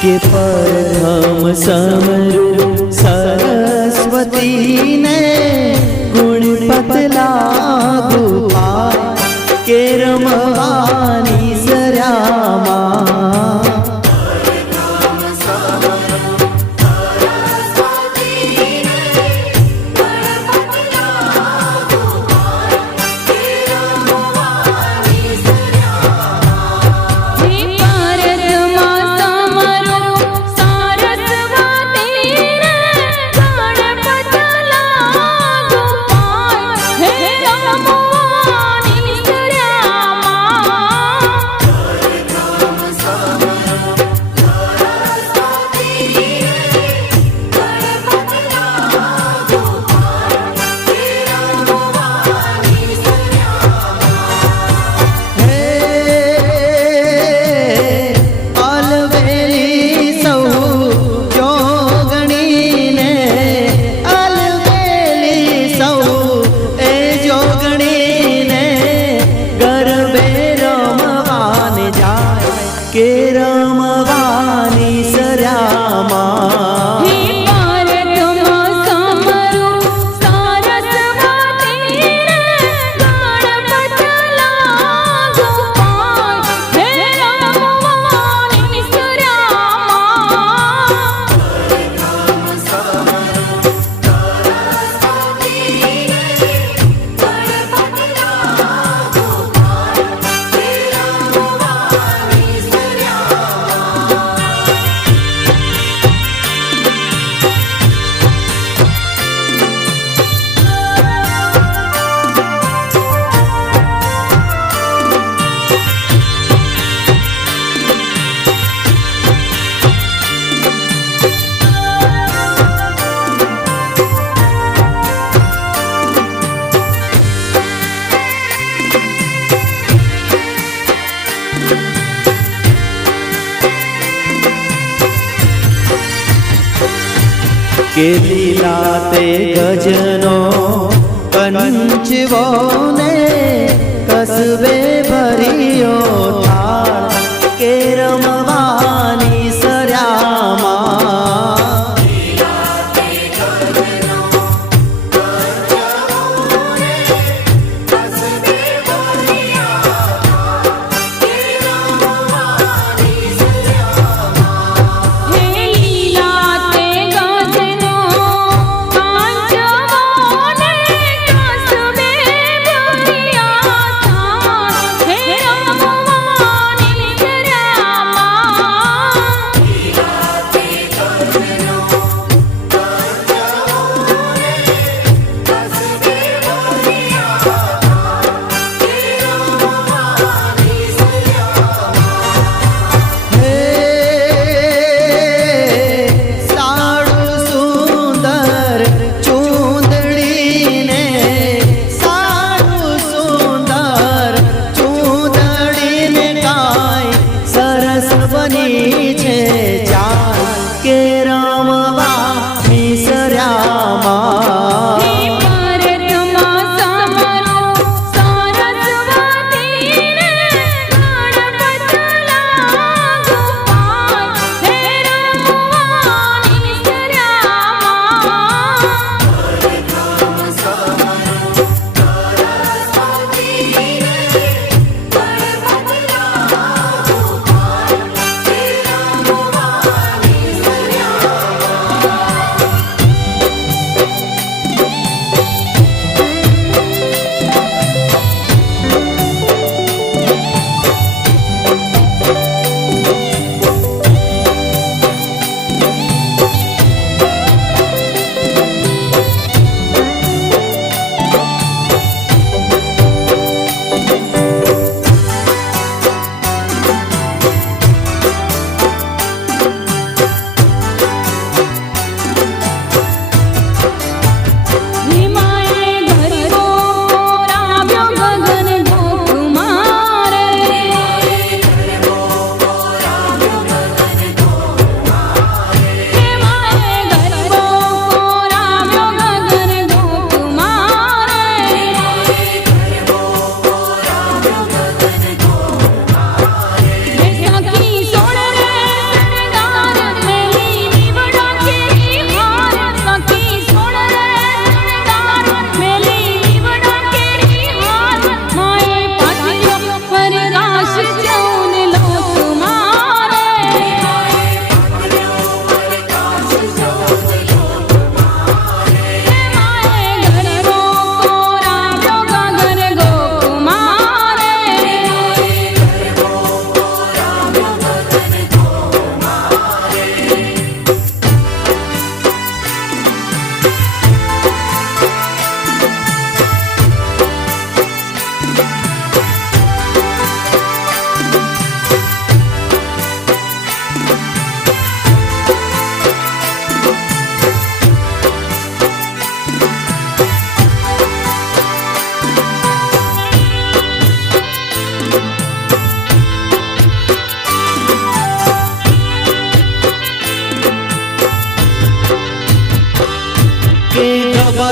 के परम समरू सरस्वती ने गुणपत लागू पाय के रमवानी सरामा के रमवानी सरामा के लीलाते गजनो कंचवो ने कसबे भरियो थाळ के रमवानी सरामा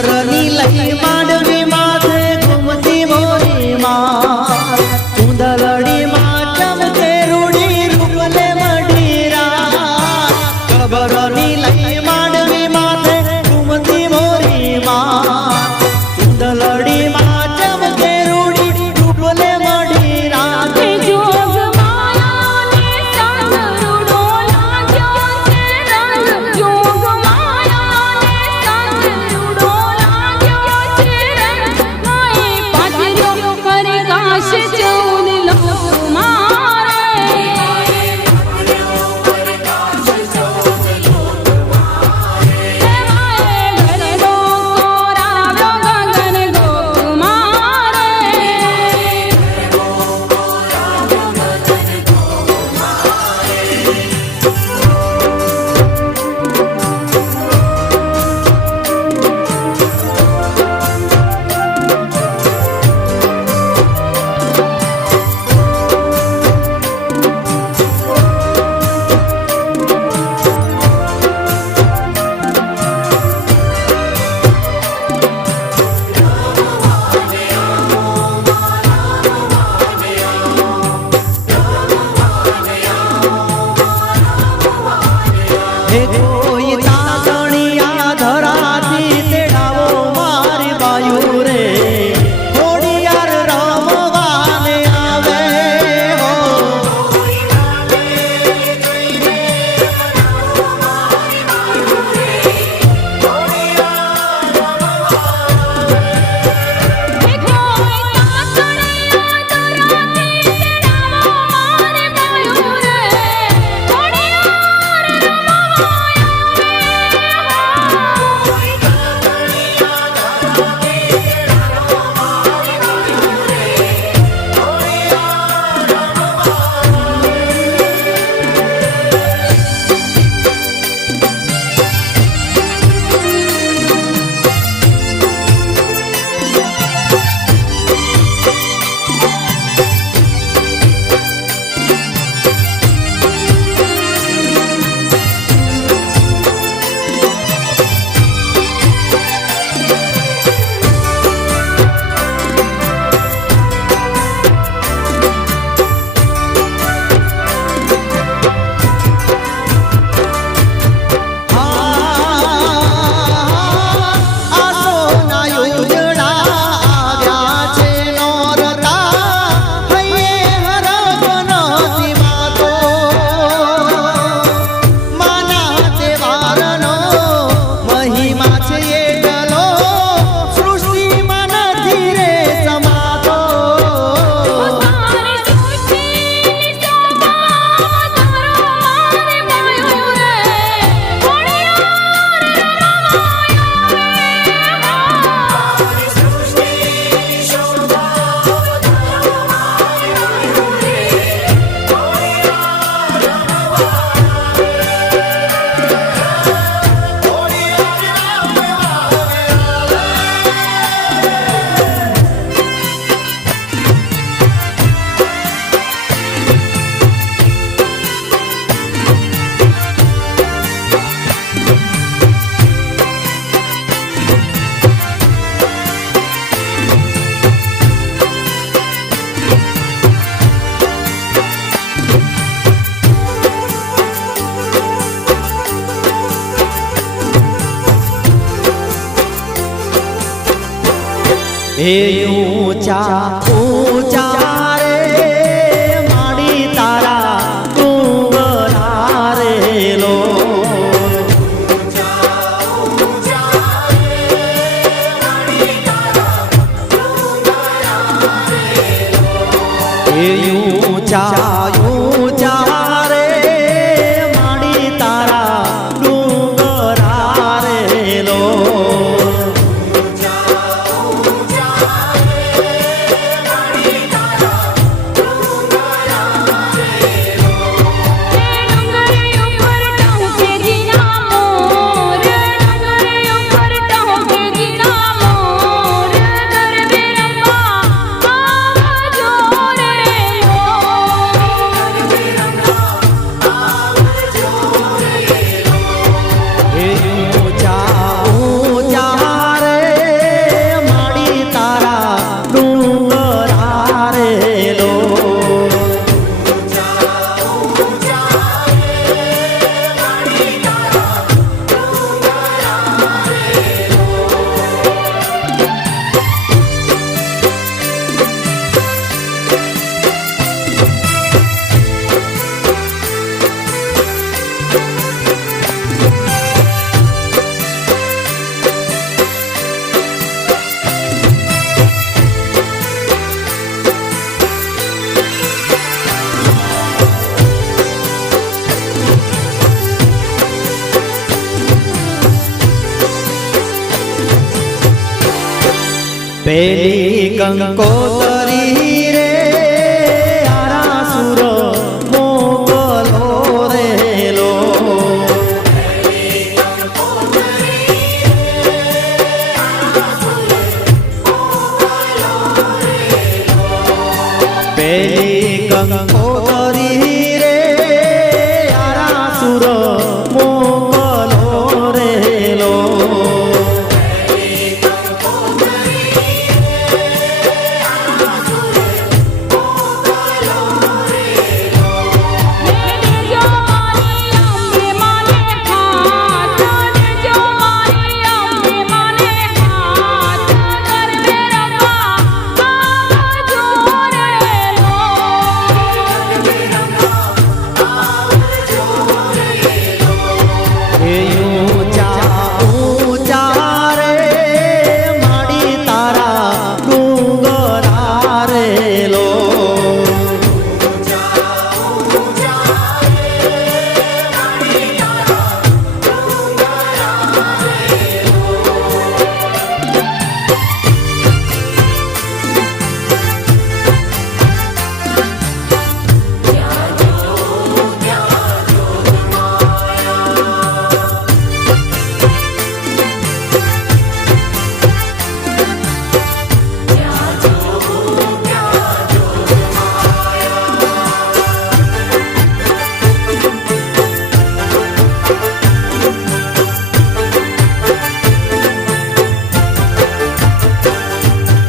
ખબરની લઈ માંડવી માથે ઘૂમતી મોરી માં ઉંદલડી માં ચમકે રૂડી રૂપલે મઢીરા ખબરની લઈ માંડવી માથે ઘૂમતી મોરી માં ઉંદલડી માં ચમકે રૂડી રૂપલે મઢીરા જોગ માયાને સંગ રૂડો લાગ્યો છે રંગ જોગ માયાને સંગ રૂડો લાગ્યો છે રંગ માએ પાથર્યો કરે કાશ ચૌદ લોક મારે માએ ઘરનો કોરાવ્યો ગગન ગોક મારે હે કોઈ તાતણિયા ધરાતી તેડાવો મારી બાયુ રે ખોડિયાર રમવાને આવે હો હે ઊંચા ઊંચા રે માડી તારા ડુંગરા રે લો હે ઊંચા ઊંચા રે માડી તારા ડુંગરા રે લો આવજો રે લો પેલી કંકોતરી રે આરાસુર મોકલો રેલો. પેલી કંકોતરી રે આરાસુર મોકલો રેલો. દેજો મારી અંબે માને હાથ, દેજો મારી અંબે માને હાથ, ગરબે રમવા આવજો રેલો. એ ઊંચા ઊંચા રે માડી તારા ડુંગરા રેલો.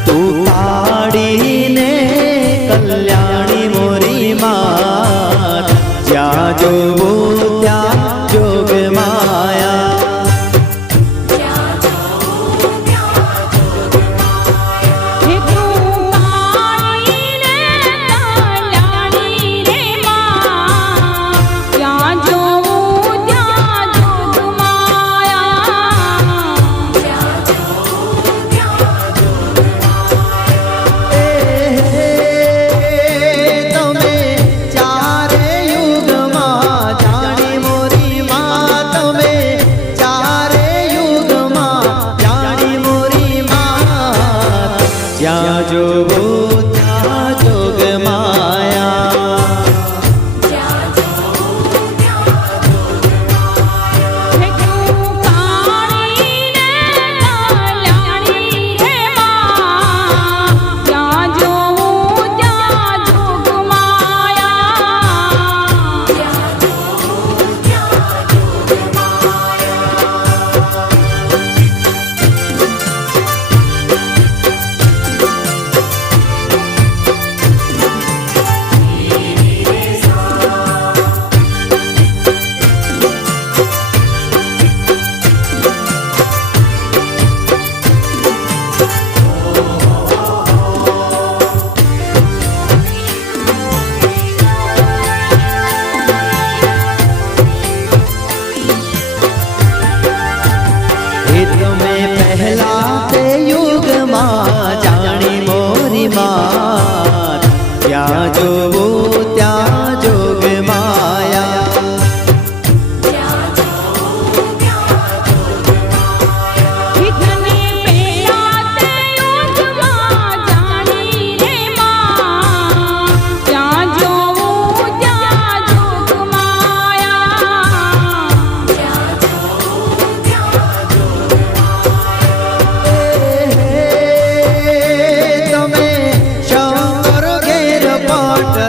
તું તાડીને કલ્યાણી મોરી માત, જ્યાં જોવું ત્યાં જોગ માયા. હે તું કાળીને કલ્યાણી રે માં, ત્યાં જોઉં ત્યાં જોગ માયા. તમે ચારે યુગમાં જાણી મોરી માં, તમે ચારે યુગમાં જાણી મોરી માં, જ્યાં જોવું ત્યાં જોગ માયા. હે તું કાળીને કલ્યાણી રે માં, ત્યાં જોઉં ત્યાં જોગ માયા. એ તમે પહેલા તે યુગમાં જાણી મોરી માં, ત્યાં જોવું ત્યાં જોગ માયા. વિઘ્ને પેલા તે યુગમાં જાણી રે માં, ત્યાં જોઉં ત્યાં જોગ માયા. તમે શંકર ઘેર પટ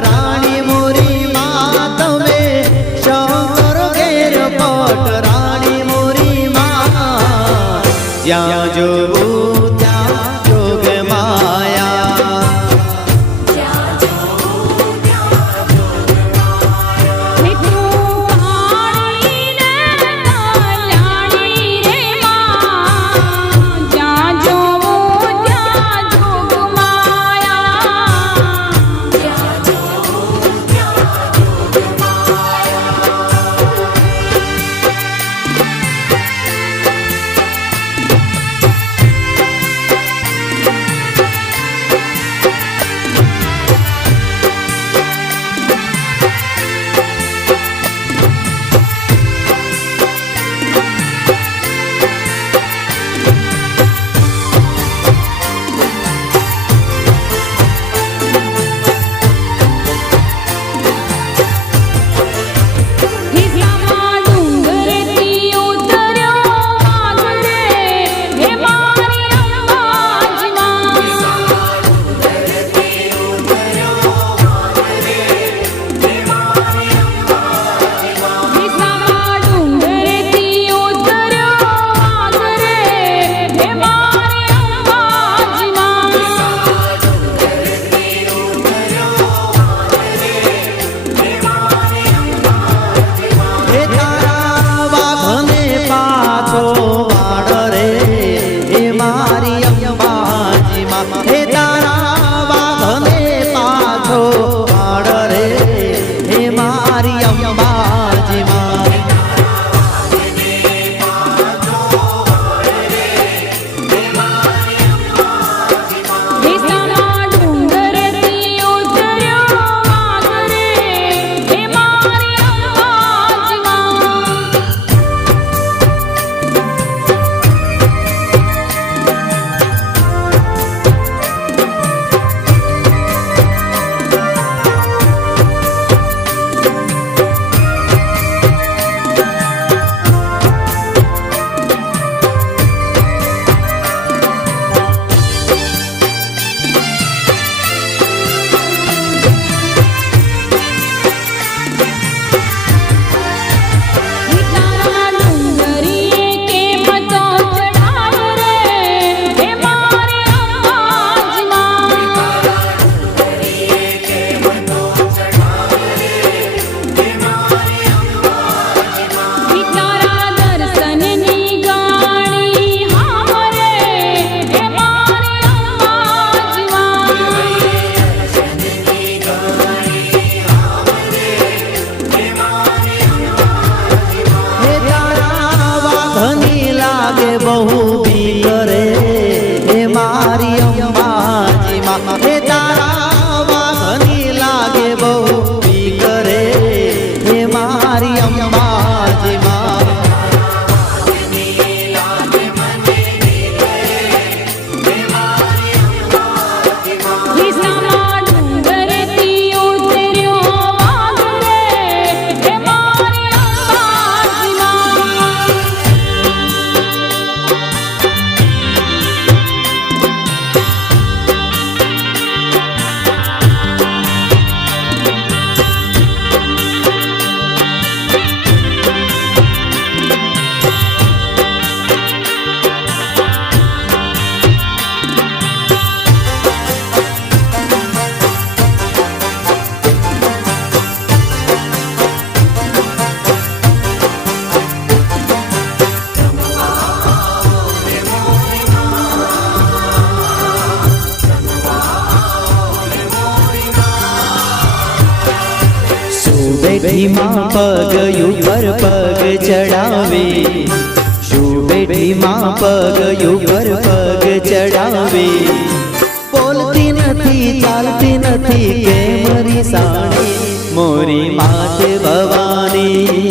બેઠીમાં પગ ઉપર પગ ચડાવે, બેઠીમાં પગ ઉપર પગ ચડાવે, બોલતી નથી ચાલતી નથી કેમ રીસાણે મોરી માત ભવાની.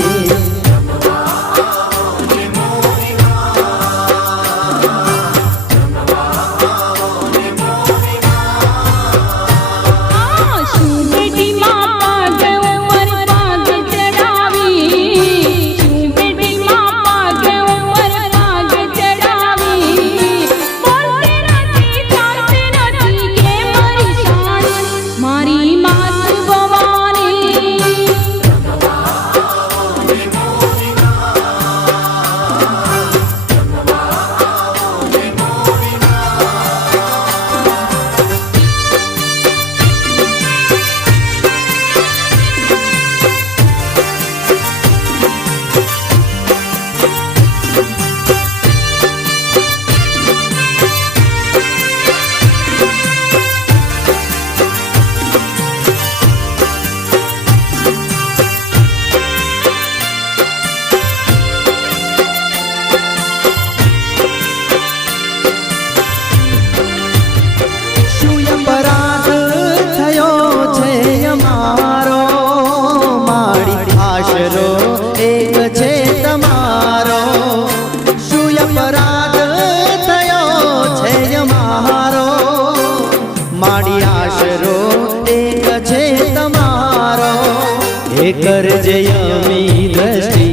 કરજે યમી દ્રષ્ટિ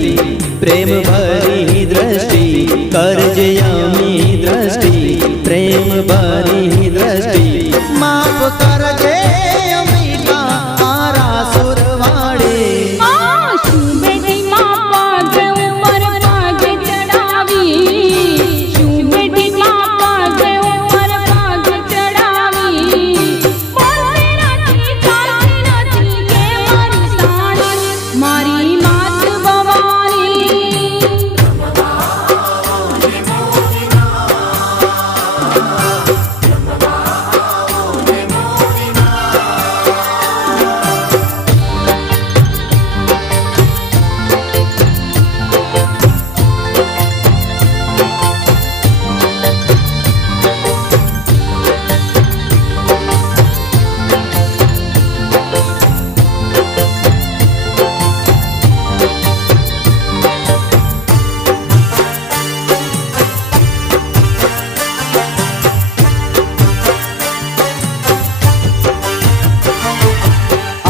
પ્રેમ ભરી દ્રષ્ટિ, કરજે યમી દ્રષ્ટિ પ્રેમ ભરી દ્રષ્ટિ, માફ કરજે અમિતા તારા સુરવાડે.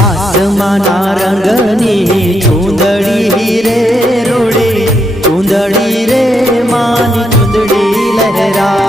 આસમાના રંગની ચૂંદડી રે રોડે, ચૂંદડી રે માની ચૂંદડી લહેરા.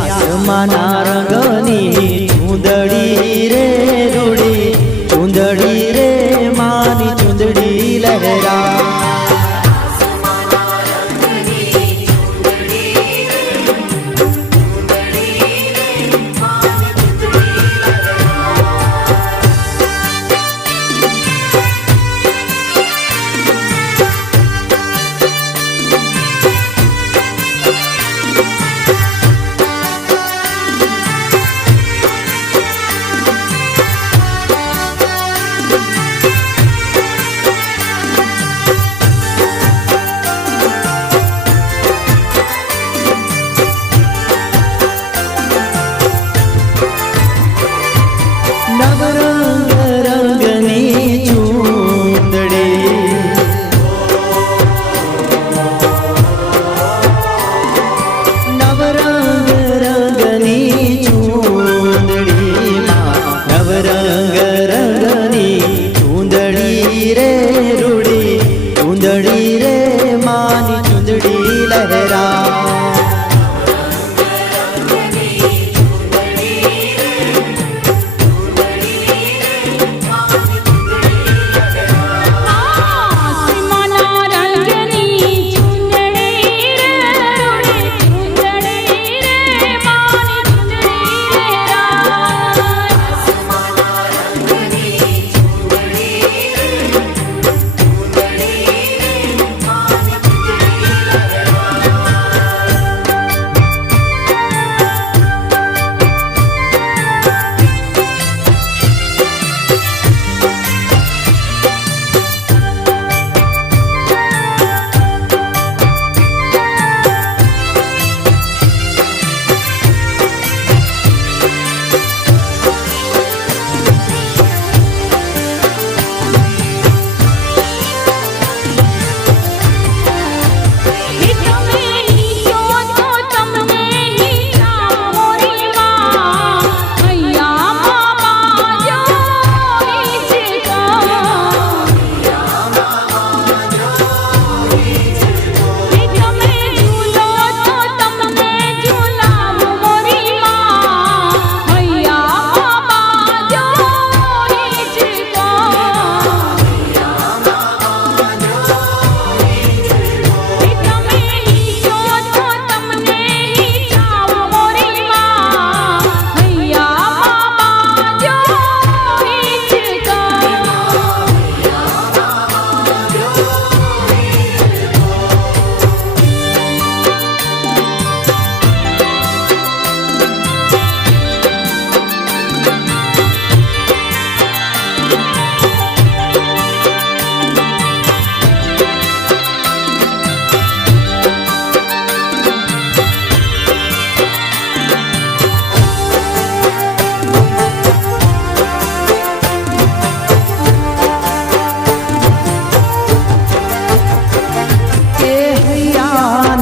આસમાના રંગની ચૂંદડી રે રોડી, ચૂંદડી રે માની ચૂંદડી લહેરા.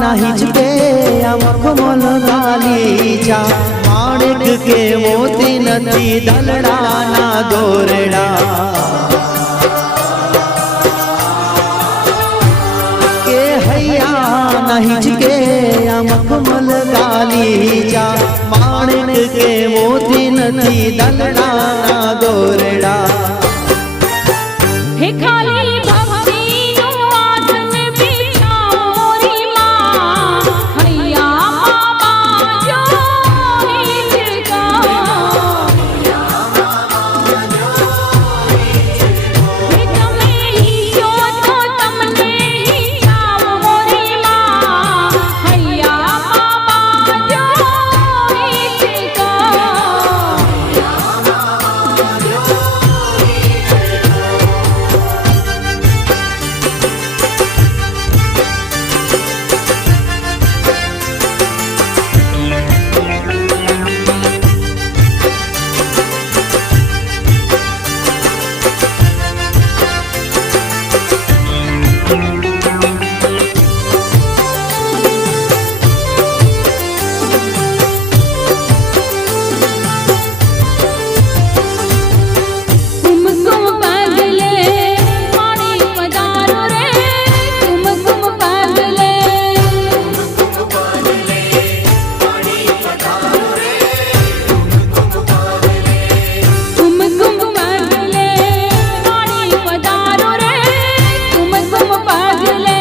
नाही के मखमल गालीचा माणिक के मोती नथी दलड़ा ना दोरड़ा के हैया नहीं के मखमल गालीचा माणिक के मोती नथी दलड़ा ना दोरड़ा हे खाली भक्ति नो आसन बिछाओ रे मां हैया बाबा जो हिचका हे તમે ઈયો તો તમને હિચાવો રે માં हैया बाबा जो हिचका कुमकुम पगले माड़ी पधारो रे कुमकुम पगले कुमकुम पगले माड़ी पधारो रे कुमकुम पगले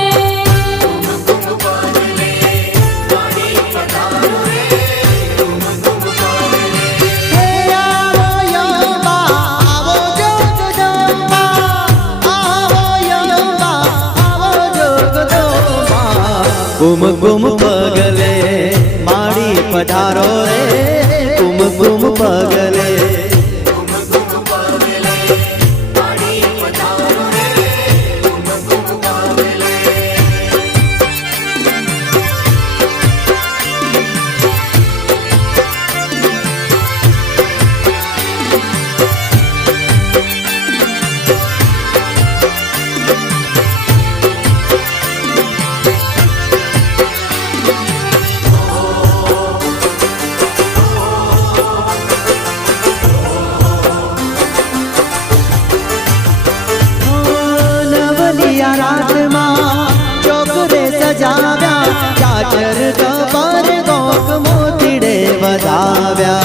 कुमकुम पगले माड़ी पधारो रे कुमकुम पगले नवलिया रात मां चोकरे सजाव्या चाचर कबर गोक मोतीड़े बधाव्या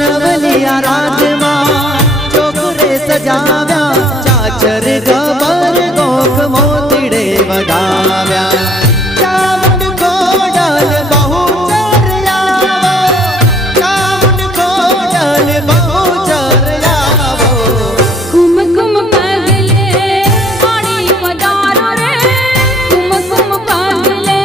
नवलिया रात मां चोकरे सजाव्या चाचर कबर गोक मोतीड़े बधाव्या चावड़ कोडल बहु चरियावो चावड़ कोडल बहु चरियावो कुमकुम पगले माड़ी पधारो रे कुमकुम पगले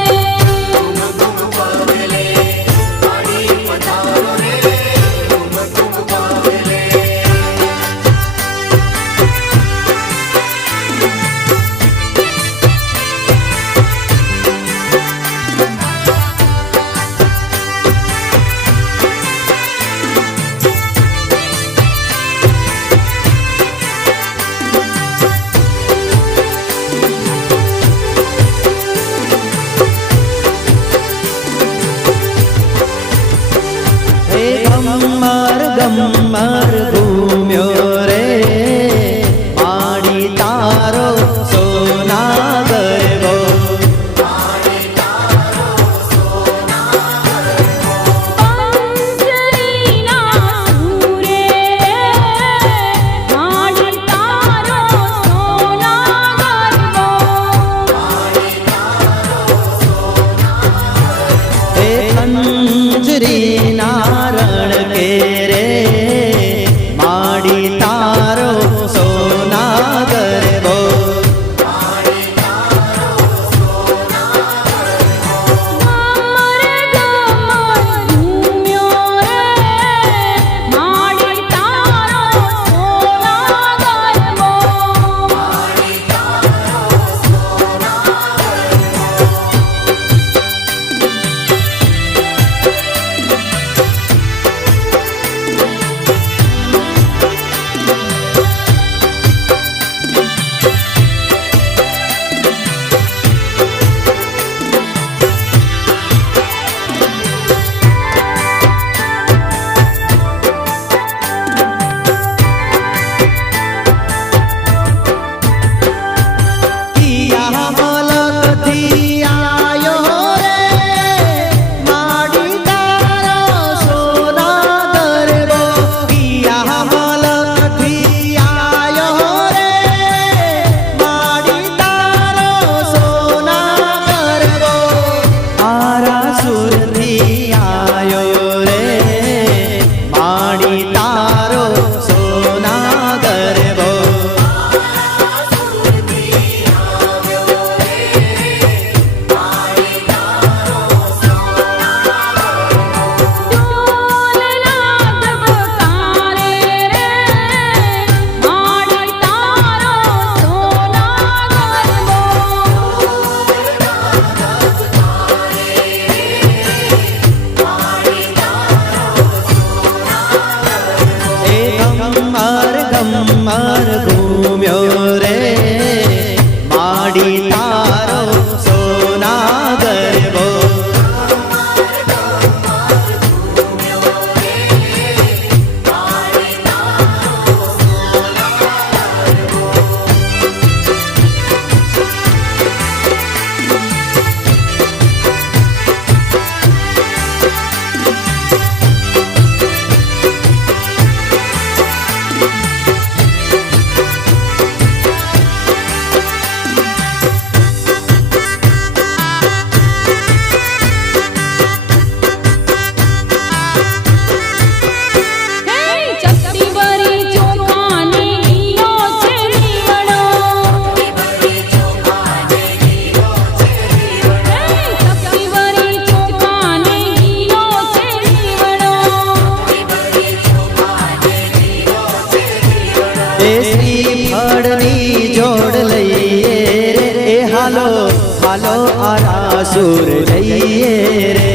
આરાસુર જઈએ રે.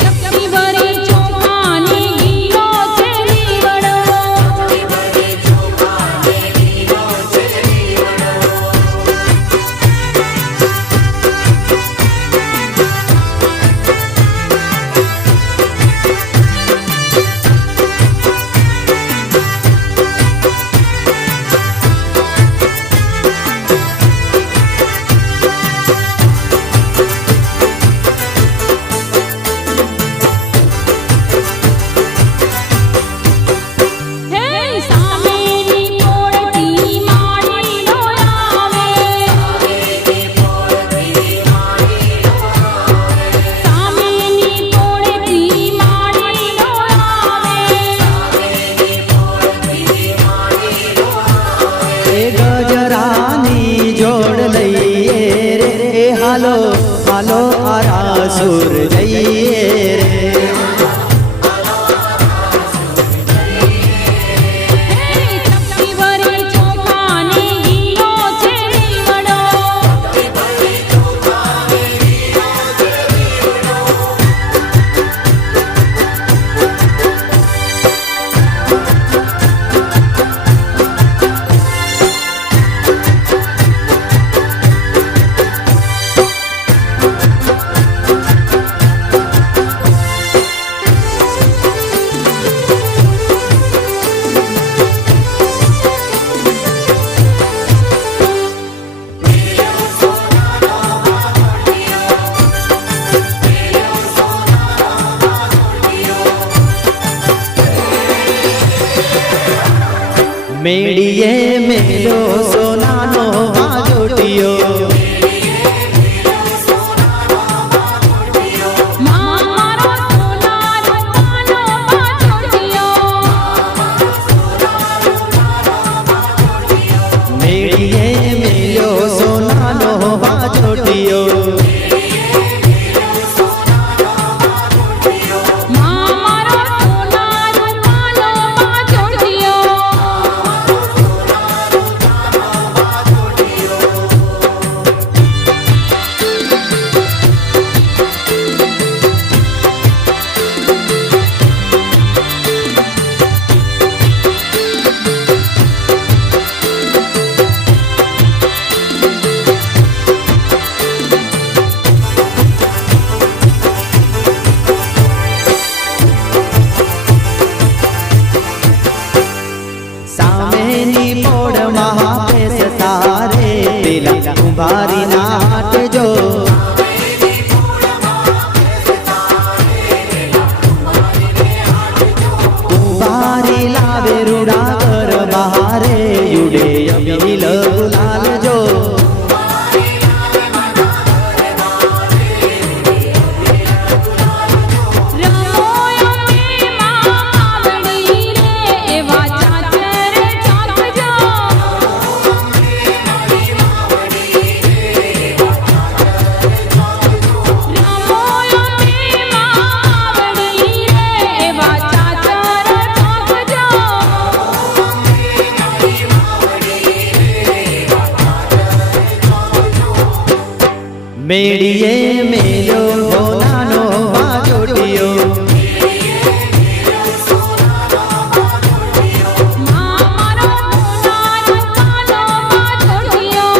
ચપટી ભરી ચોખાની ગીરો છે લીવડો. હે સામેની પોળથી માળીનો આવે. સામેની પોળથી માળીનો આવે. એ ગજરાની જોડ લઈએ રે. હાલો હાલો આરાસુર જઈએ રે. ચપટી ભરી ચોખાની ગીરો છે લીવડો. મેળીએ મેલો સોનાનો વાજોટિયો. મારો સોનારો માનો વાજોટિયો. મેળીએ મેલો સોનાનો વાજોટિયો. મારો સોનારો માનો વાજોટિયો. સામેની પોળમાં બેસતા રે. પેલા કુંભારી નાટજો. કુંભારી લાવે રૂડા કર બહારે. યુડે અમીલ ગુલાલજો. રમોયો મેમાં આવડી રે એવા ચાચર ચાકજો. રમોયો મેમાં આવડી રે એવા ચાચર ચાકજો. મેળીએ મેલો સોનાનો વાજોટિયો. મારો સોનારો માનો વાજોટિયો.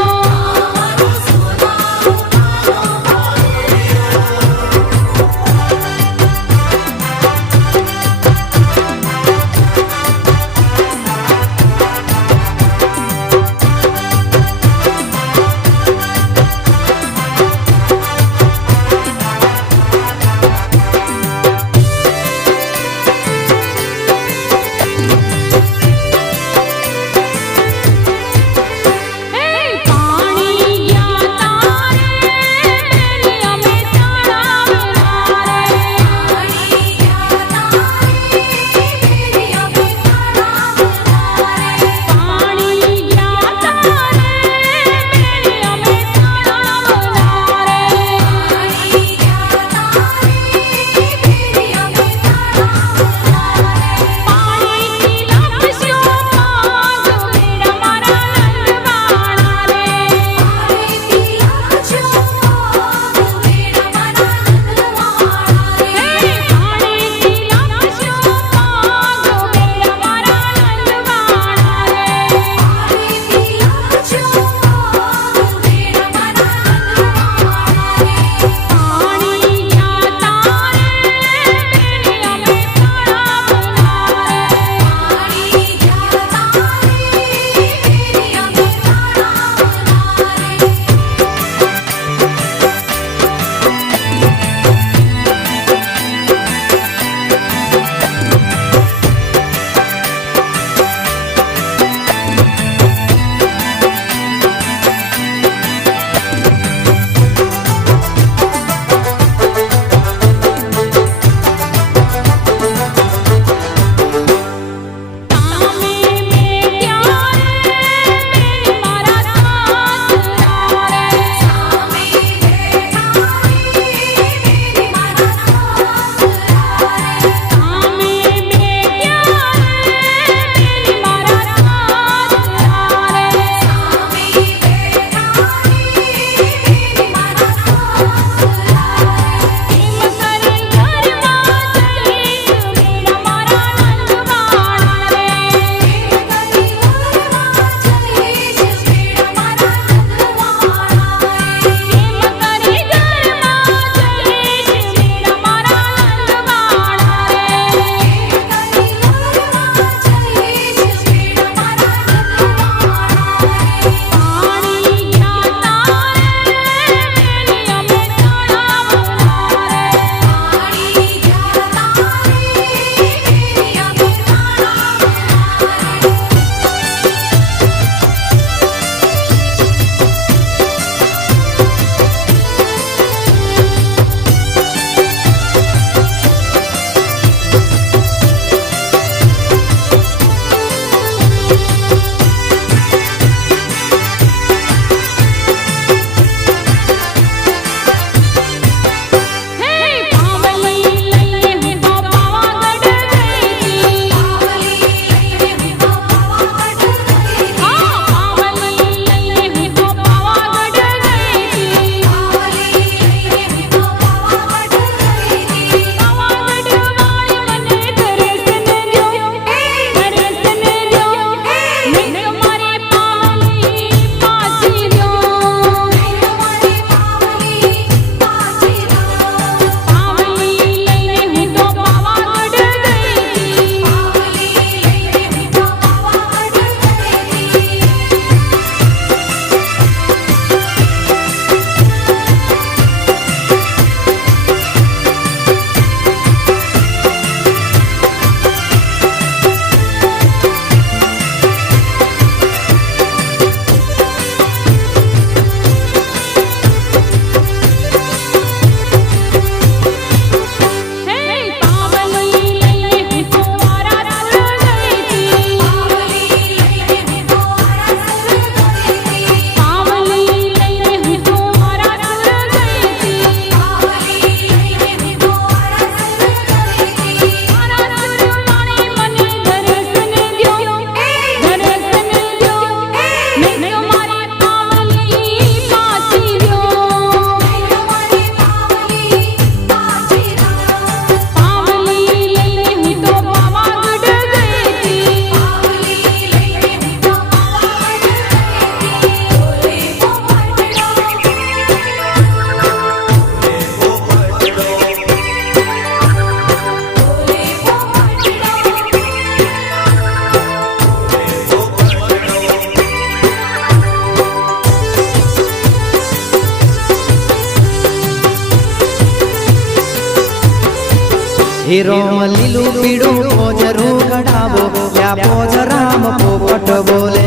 હીરોમ લીલું પીળું પોજરું કઢાવો લ્યા પોજરામ પોપટ બોલે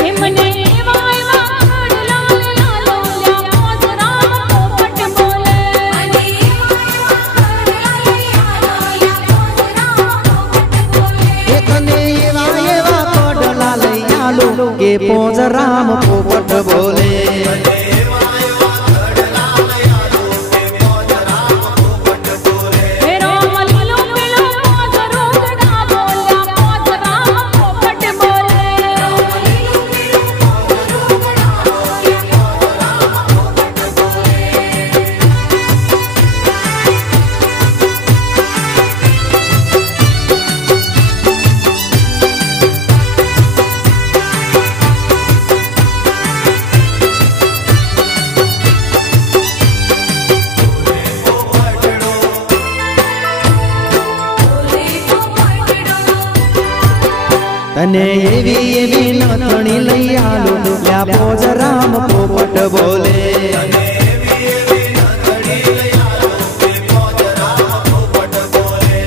એમને એવા એવા ખડલાલ લાલો લ્યા પોજરામ પોપટ બોલે એકને એવા એવા કોડલા લઈ આલો કે પોજરામ પોપટ બોલે હેરો મલીલો પીળો પોજરું કઢાવો લ્યા પોજરામ પોપટ બોલે તને એવી એવી નથણી લઈ આલો લ્યા પોજરામ પોપટ બોલે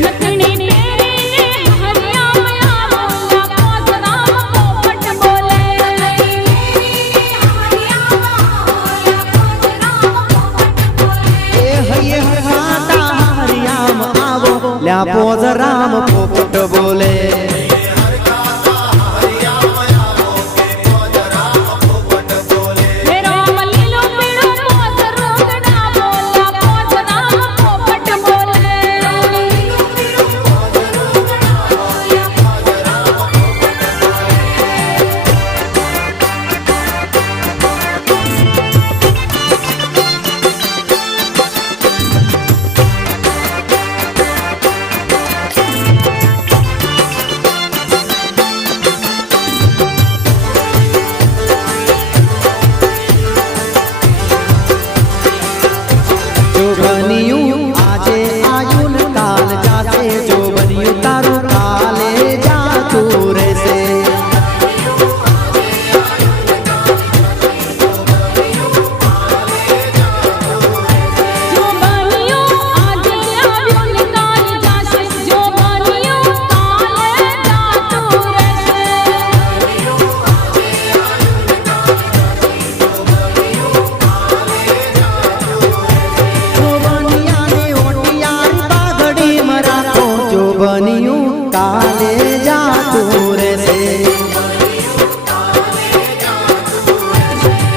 નથણી પહેરીને હરિયામ આવો લ્યા પોજરામ પોપટ બોલે એ હૈયે હરહાતા હરિયામ આવો લ્યા પોજરામ પોપટ બોલે હેરો મલીલો પીળો પોજરું કઢાવો લ્યા પોજરામ પોપટ બોલે જો બન્યું આજે આયુન કાલ જાશે જો બન્યું તારું કાલે જાતું રહેશે જો બન્યો આજે આવ્યો ને કાલે જાશે જો બન્યો કાલે જાતું રહેશે જો બનિયાને ઓટિયાર પાઘડી મરાકો જો બન્યું કાલે જાતું રહેશે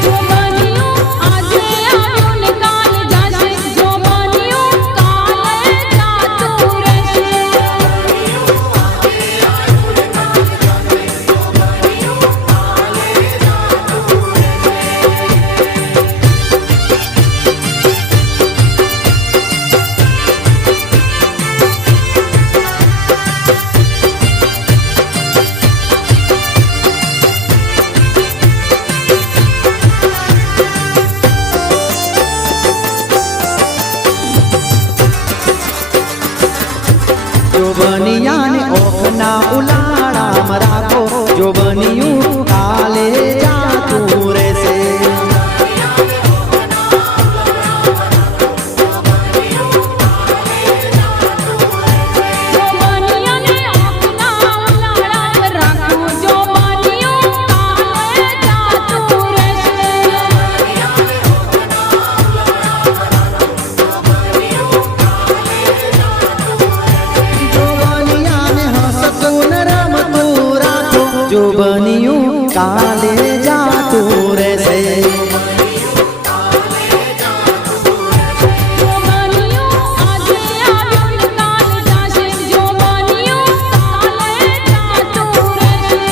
જો બન્યો આજે આવ્યો ને કાલે જાશે જો બન્યો કાલે જાતું રહેશે જો બનિયાને ઓખના ઉલાળામાં રાખો જો બન્યું કાલે જાતું રહેશે જો બન્યાને આંખના ઉલાળામાં રાખું જો બન્યો કાલે જાતું રહેશે જો બનિયાને હસતું ને રમતું રાખો જો બન્યું કાલે જાતું રહેશે જો બન્યો આજે આવ્યો ને કાલે જાશે જો બન્યો કાલે જાતું રહેશે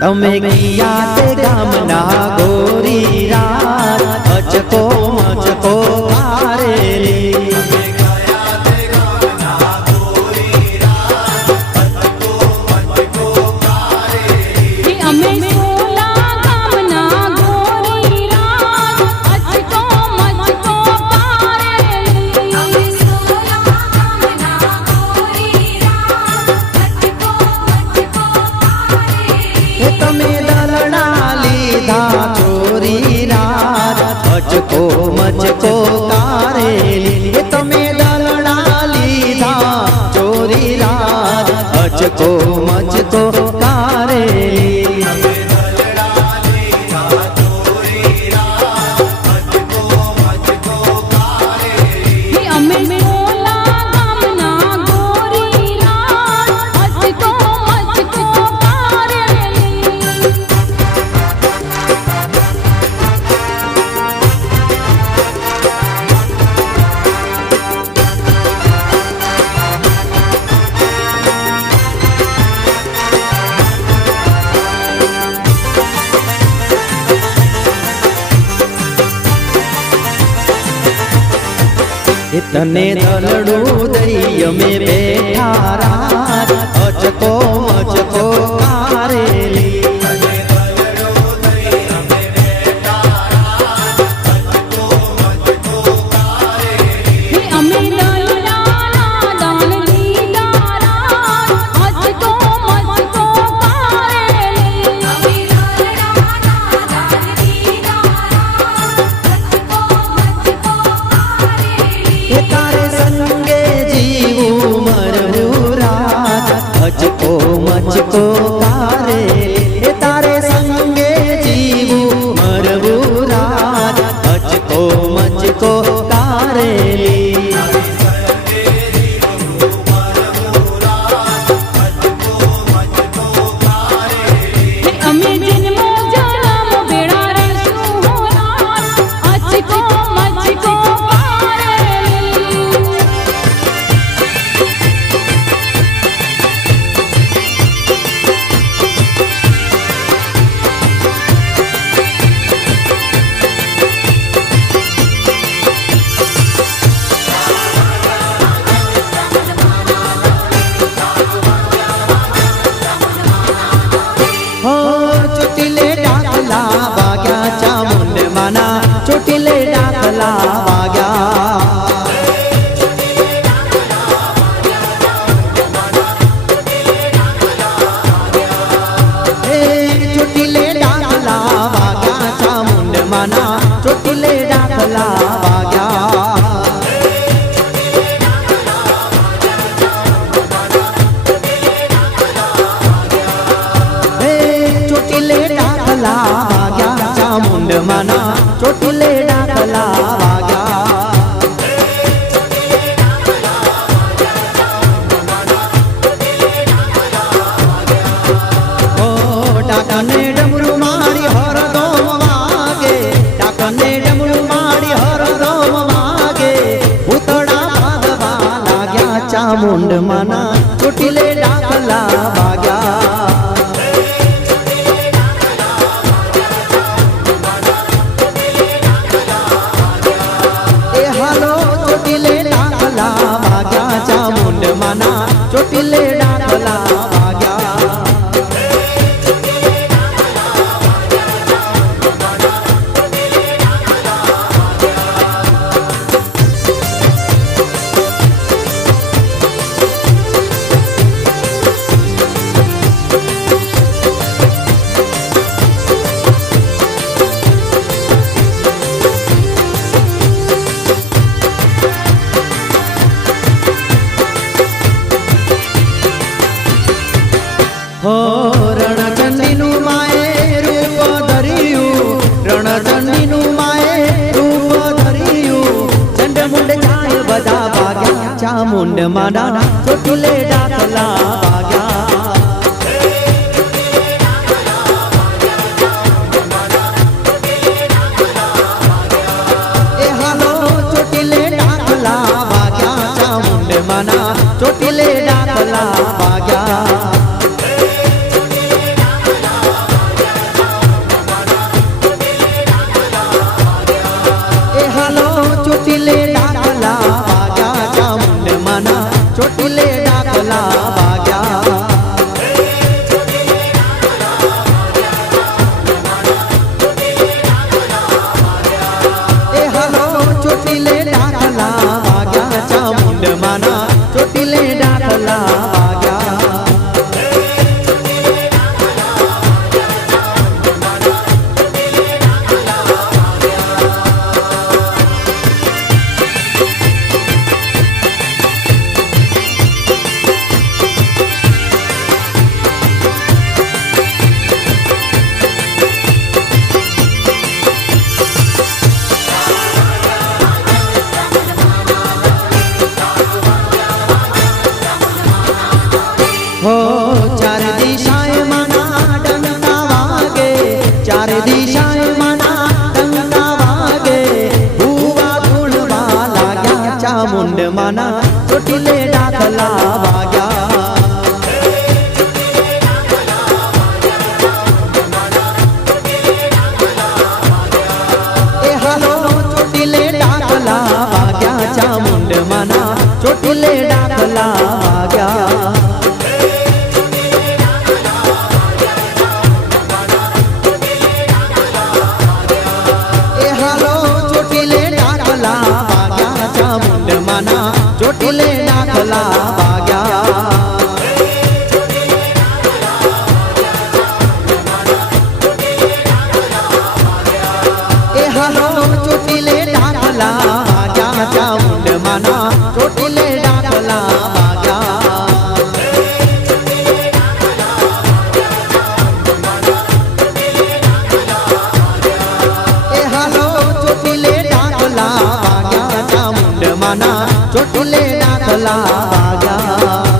તમે કિયા તે ગામના ગોરી રાત મચકો મચકો કારેલી અમે મોલા ગામના ગોરી રાત મચકો મચકો કારેલી તને દલડું દઈ અમે બેઠા રાત અચકો મચકો કારેલી અમે દલડાના દાન દીધા રાત મચકો મચકો કારેલી અમે દલડાના દાન દીધા રાત મચકો મચકો કારેલી તારે સંગે જીવું મરવું રાત અચકો મચકો કારેલી તારે સંગે જીવું મરવું રાત અચકો મચકો કારેલી અમે જન્મો જન્મ બેડા રહેશું હોનાર અચકો મચકો કારેલી હો ચોટીલે ડાકલા વાગ્યા ચામુંડ માના ચોટીલે ડાકલા વાગ્યા હે ચોટીલે ડાકલા વાગ્યા ચામુંડ માના ચોટીલે ડાકલા વાગ્યા હે ચોટીલે ડાકલા વાગ્યા ચામુંડ માના ચોટીલે ડાકલા વાગ્યા ઓ ડાકને ડમરું મારી હરદમ વાગે ડાકને ડમરું મારી હરદમ વાગે ભૂતડા ભાગવા લાગ્યા ચામુંડ માના ચોટીલે ડાકલા વાગ્યા એ હાલો ચોટીલે ડાકલા વાગ્યા ચામુંડ માના ચોટીલે ડાકલા વાગ્યા હો રણચંડીનું માએ રૂપ ધર્યું રણચંડીનું માએ રૂપ ધર્યું ચંડમુંડ જાય બધા ભાગ્યા ચામુંડ માના ચોટીલે ડાકલા વાગ્યા એ હાલો ચોટીલે ડાકલા વાગ્યા ચામુંડ માના ચોટીલે ડાકલા વાગ્યા એ હાલો ચોટીલે ડાકલા વાગ્યા ચામુંડ માના ચોટીલે ડાકલા ચોટીલે દાખલા વાગ્યા